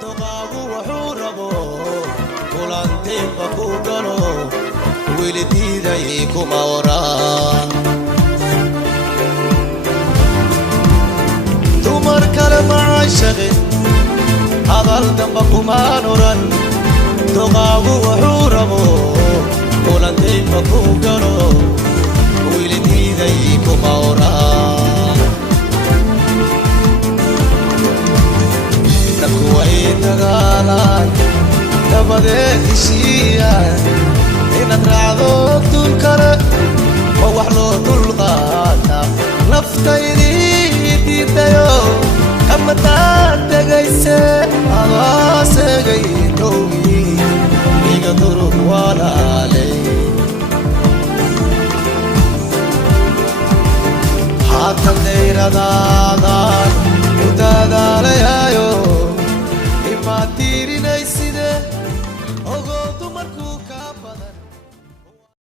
تقاو وحوربو ولانتين بكوغلو ولدي دايكو مورا تمر كلمة عشقين هذا الدنبكو ما نوران تقاو وحوربو ولانتين بكوغلو ولدي دايكو مورا dagaalan dabadeed heshiiyaan inaad raacdo dul kale oo wax loo dulqaata naftaydii diidayo kamataan tegayse abaasegay dowgii iga durug walaaley haatan dayradaadan u dadaalayayo ما تيري نايسيده اوغو دمركو كابدن